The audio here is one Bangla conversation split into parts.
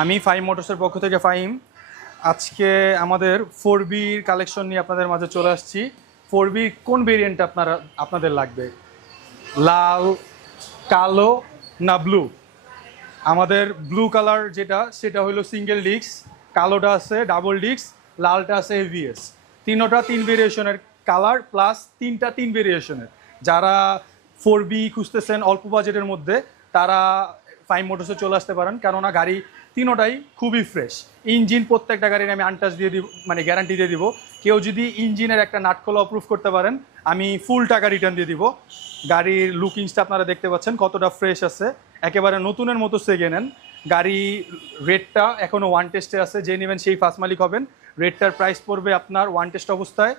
আমি ফাইম মোটরসের পক্ষ থেকে ফাইম আজকে আমাদের ফোর বির কালেকশন নিয়ে আপনাদের মাঝে চলে আসছি। ফোর বি কোন ভেরিয়েন্ট আপনারা, আপনাদের লাগবে? লাল, কালো না ব্লু আমাদের ব্লু কালার যেটা, সেটা হলো সিঙ্গেল ডিস্ক কালোটা আছে ডাবল ডিস্ক লালটা আছে এভিএস তিনোটা তিন ভেরিয়েশনের কালার প্লাস তিনটা তিন ভেরিয়েশনের যারা ফোর বি খুঁজতেছেন অল্প বাজেটের মধ্যে, তারা ফাইভ মোটরসে চলে আসতে পারেন। কেননা গাড়ি তিনোটাই খুবই ফ্রেশ ইঞ্জিন প্রত্যেকটা গাড়ির আমি আনটাচ দিয়ে দিব মানে গ্যারান্টি দিয়ে দিব। কেউ যদি ইঞ্জিনের একটা নাটখোলা অপ্রুভ করতে পারেন, আমি ফুল টাকা রিটার্ন দিয়ে দিব। গাড়ির লুকিংসটা আপনারা দেখতে পাচ্ছেন, কতটা ফ্রেশ আছে। একেবারে নতুনের মতো সেগে নেন। গাড়ি রেটটা এখনও ওয়ান টেস্টে আছে। যে নেবেন সেই ফার্স্ট মালিক হবেন। রেটটার প্রাইস পড়বে আপনার ওয়ান টেস্ট অবস্থায়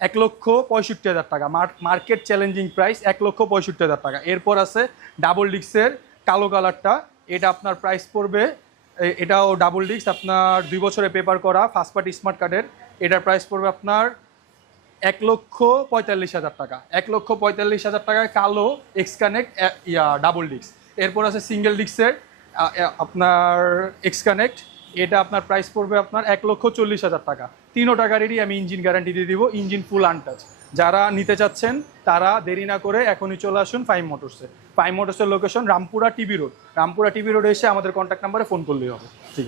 এক লক্ষ পঁয়ষট্টি হাজার টাকা। মার্কেট চ্যালেঞ্জিং প্রাইস এক লক্ষ পঁয়ষট্টি হাজার টাকা। এরপর আছে ডাবল ডিক্সের কালো কালারটা, এটা আপনার প্রাইস পড়বে এটাও ডাবল ডিক্স আপনার দুই বছরে পেপার করা ফার্স্ট পার্টি স্মার্ট কার্ডের এটার প্রাইস পড়বে আপনার এক লক্ষ পঁয়তাল্লিশ হাজার টাকা। এক লক্ষ পঁয়তাল্লিশ হাজার টাকায় কালো এক্স কানেক্ট ইয়া ডাবল ডিক্স এরপর আছে সিঙ্গেল ডিক্সের আপনার এক্স কানেক্ট এটা আপনার প্রাইস পড়বে আপনার এক লক্ষ চল্লিশ হাজার টাকা। তিনও টাকারই আমি ইঞ্জিন গ্যারান্টি দিয়ে দিব ইঞ্জিন ফুল আনটাচ যারা নিতে চাচ্ছেন, তারা দেরি না করে এখনই চলে আসুন ফাইভ মোটরসে। Five মোটরসের location Rampura TB road. Rampura TB রোডে এসে আমাদের কন্ট্যাক্ট নাম্বারে ফোন করলেই হবে।